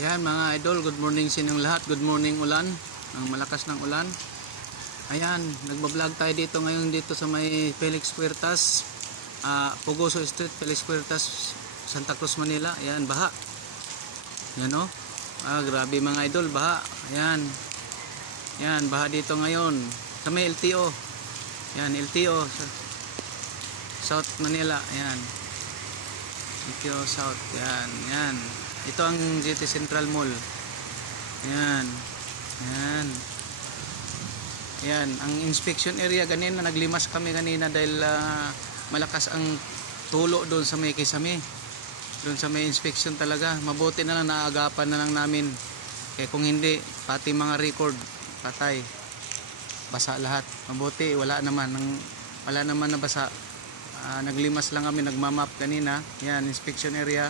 Ayan mga idol, good morning sa inyong lahat. Good morning ulan, ang malakas ng ulan. Ayan, nagbablog tayo dito ngayon dito sa may Felix Puertas, ah, Pugoso Street, Felix Puertas, Santa Cruz, Manila. Ayan, baha. Yan o. Ah, grabe mga idol, baha. Ayan. Ayan, baha dito ngayon. Sa may LTO. Ayan, LTO. South Manila. Ayan. LTO South. Ayan, ayan. Ito ang GT Central Mall. Ayan. Ayan. Ayan, ang inspection area ganina naglimas kami kanina dahil ah, malakas ang tulo doon sa may kisame. Doon sa may inspection talaga. Mabuti na lang naagapan na lang namin. Eh kung hindi, pati mga record patay. Basa lahat. Mabuti wala naman nang wala naman na basa. Ah, naglimas lang kami nagmamap kanina. Yan, inspection area.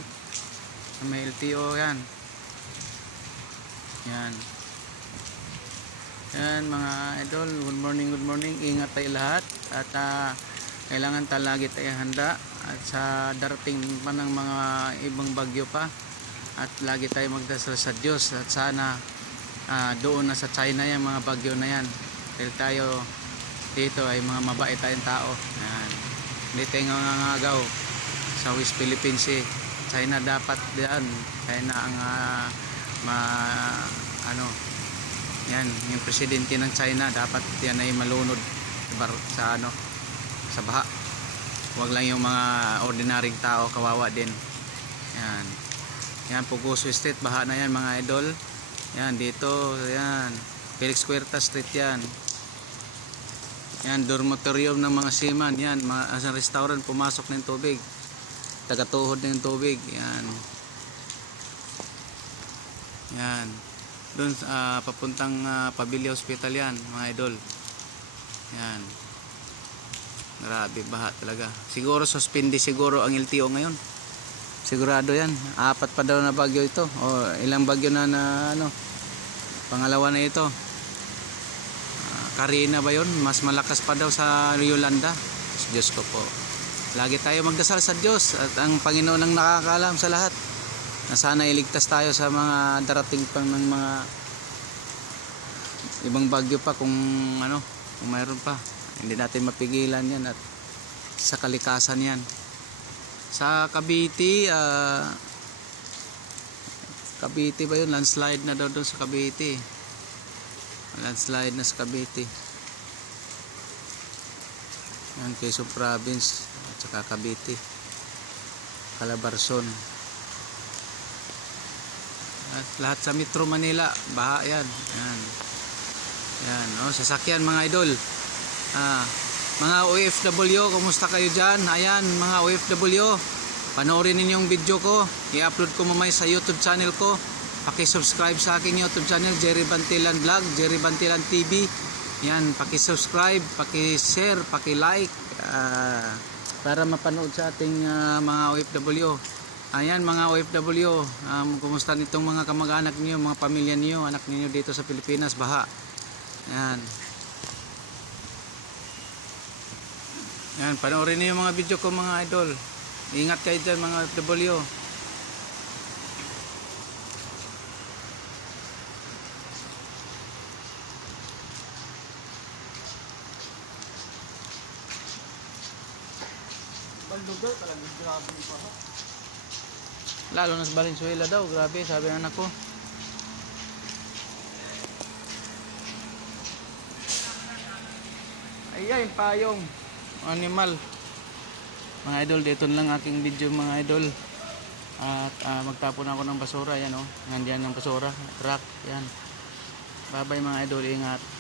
Sa may LTO yan. Yan. Yan mga idol, good morning, good morning. Ingat tayo lahat at ah, kailangan tayo lagi tayo handa at sa darating pa ng mga ibang bagyo pa at lagi tayo magdasal sa Diyos at sana ah, doon na sa China yung mga bagyo na yan dahil tayo dito ay mga mabait tayong tao yan. hindi tayo ngangagaw sa West Philippines Sea China dapat diyan China ang ah, ma ano yan, yung presidente ng China dapat yan ay malunod sa, bar- sa ano sa baha. Huwag lang yung mga ordinaryong tao kawawa din. Yan. Yan Pugoso Street, baha na yan mga idol. Yan dito, yan. Felix Huerta Street yan. Yan, dormitorium ng mga seaman. Yan, mga as restaurant pumasok ng tubig. Tagatuhod ng tubig. Yan. Yan. Doon sa papuntang uh, Pabilia Hospital yan, mga idol. Yan. Grabe, baha talaga. Siguro suspindi siguro ang LTO ngayon. Sigurado yan. Apat pa daw na bagyo ito. O ilang bagyo na na ano. Pangalawa na ito. Ah, Karina ba yun? Mas malakas pa daw sa Yolanda. Diyos ko po. Lagi tayo magdasal sa Diyos at ang Panginoon ang nakakaalam sa lahat. Na sana iligtas tayo sa mga darating pang ng mga ibang bagyo pa kung ano kung mayroon pa. Hindi natin mapigilan yan at sa kalikasan yan. Sa Cavite ah, Cavite ba yun? Landslide na daw doon sa Cavite. Landslide na sa Cavite. Yan Quezon Province saka Cavite Calabarzon at lahat sa Metro Manila, baha yan. Yan. Yan, oh, sasakyan mga idol. Ah, mga OFW, kumusta kayo diyan? Ayan, mga OFW. Panoorin ninyong video ko. I-upload ko mamaya sa YouTube channel ko. Paki-subscribe sa aking YouTube channel, Jerry Bantilan Vlog, Jerry Bantilan TV. Yan, paki-subscribe, paki-share, paki-like ah, para mapanood sa ating ah, mga OFW. Ayan mga OFW, um, kumusta nitong mga kamag-anak niyo, mga pamilya niyo, anak niyo dito sa Pilipinas, baha. Ayan. Ayan, panoorin niyo yung mga video ko mga idol. Ingat kayo dyan mga OFW. Baldugal talagang grabe yung baha. Lalo na sa Valenzuela daw, grabe, sabi ng anak ko. Ayan, payong. Animal. Mga idol, dito lang aking video mga idol. At ah, magtapon ako ng basura, yan oh. Nandiyan yung basura, truck, yan. Bye bye mga idol, ingat.